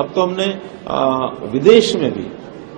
अब तो हमने विदेश में भी,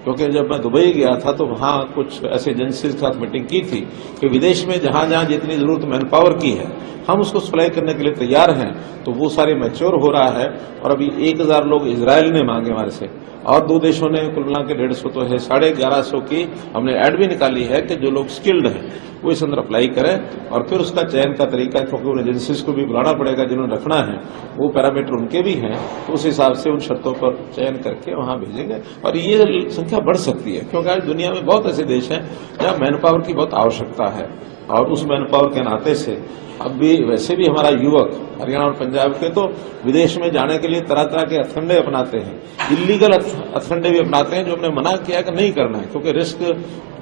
क्योंकि जब मैं दुबई गया था तो वहां कुछ ऐसे एजेंसीज के साथ मीटिंग की थी कि विदेश में जहां जहां जितनी जरूरत मैन पावर की है हम उसको सप्लाई करने के लिए तैयार हैं, तो वो सारे मैच्योर हो रहा है। और अभी 1000 लोग इजराइल ने मांगे हमारे से, और 2 देशों ने कुल मिला के 150 तो है, 1150 की हमने ऐड भी निकाली है कि जो लोग स्किल्ड हैं वो इस अंदर अप्लाई करें। और फिर उसका चयन का तरीका, क्योंकि उन एजेंसीज को भी बुलाना पड़ेगा जिन्होंने रखना है, वो पैरामीटर उनके भी हैं, तो उस हिसाब से उन शर्तों पर चयन करके वहां भेजेंगे। और ये संख्या बढ़ सकती है, क्योंकि आज दुनिया में बहुत ऐसे देश हैं जहां मैन पावर की बहुत आवश्यकता है, और उस मैन पावर के नाते से अब भी वैसे भी हमारा युवक हरियाणा और पंजाब के तो विदेश में जाने के लिए तरह तरह के हथकंडे अपनाते हैं, इलीगल हथकंडे भी अपनाते हैं, जो हमने मना किया कि नहीं करना है, क्योंकि रिस्क,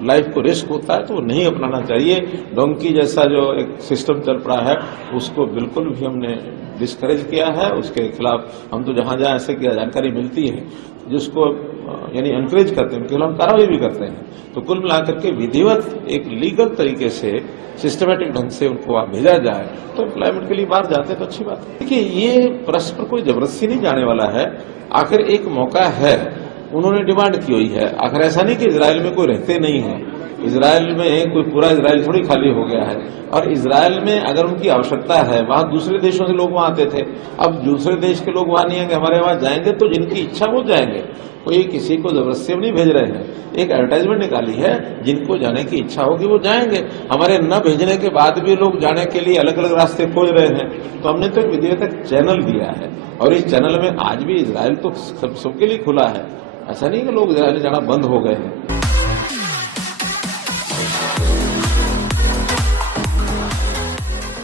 लाइफ को रिस्क होता है तो वो नहीं अपनाना चाहिए। डोंकी जैसा जो एक सिस्टम चल पड़ा है उसको बिल्कुल भी हमने डिस्करेज किया है, उसके खिलाफ हम तो जहां जहां ऐसे की जानकारी मिलती है जिसको यानी एनकरेज करते हैं उनके खिलाफ कार्रवाई भी करते हैं। तो कुल मिलाकर के विधिवत एक लीगल तरीके से सिस्टमेटिक ढंग से उनको वहां भेजा जाए तो एम्प्लॉयमेंट के लिए बाहर जाते तो अच्छी बात है। देखिए, ये परस्पर कोई जबरदस्ती नहीं जाने वाला है, आखिर एक मौका है, उन्होंने डिमांड की हुई है। आखिर ऐसा नहीं कि इजराइल में कोई रहते नहीं है, इजराइल में कोई पूरा इजराइल थोड़ी खाली हो गया है, और इजराइल में अगर उनकी आवश्यकता है, वहां दूसरे देशों से लोग वहां आते थे, अब दूसरे देश के लोग वहां नहीं आएंगे, हमारे वहां जाएंगे, तो जिनकी इच्छा वो जाएंगे, कोई किसी को जबरदस्ती नहीं भेज रहे हैं। एक एडवर्टाइजमेंट निकाली है, जिनको जाने की इच्छा होगी वो जाएंगे। हमारे न भेजने के बाद भी लोग जाने के लिए अलग अलग रास्ते खोज रहे हैं, तो हमने तो एक विधिवत चैनल दिया है, और इस चैनल में आज भी इजराइल तो सबके लिए खुला है। ऐसा नहीं कि लोग इजराइल जाना बंद हो गए हैं।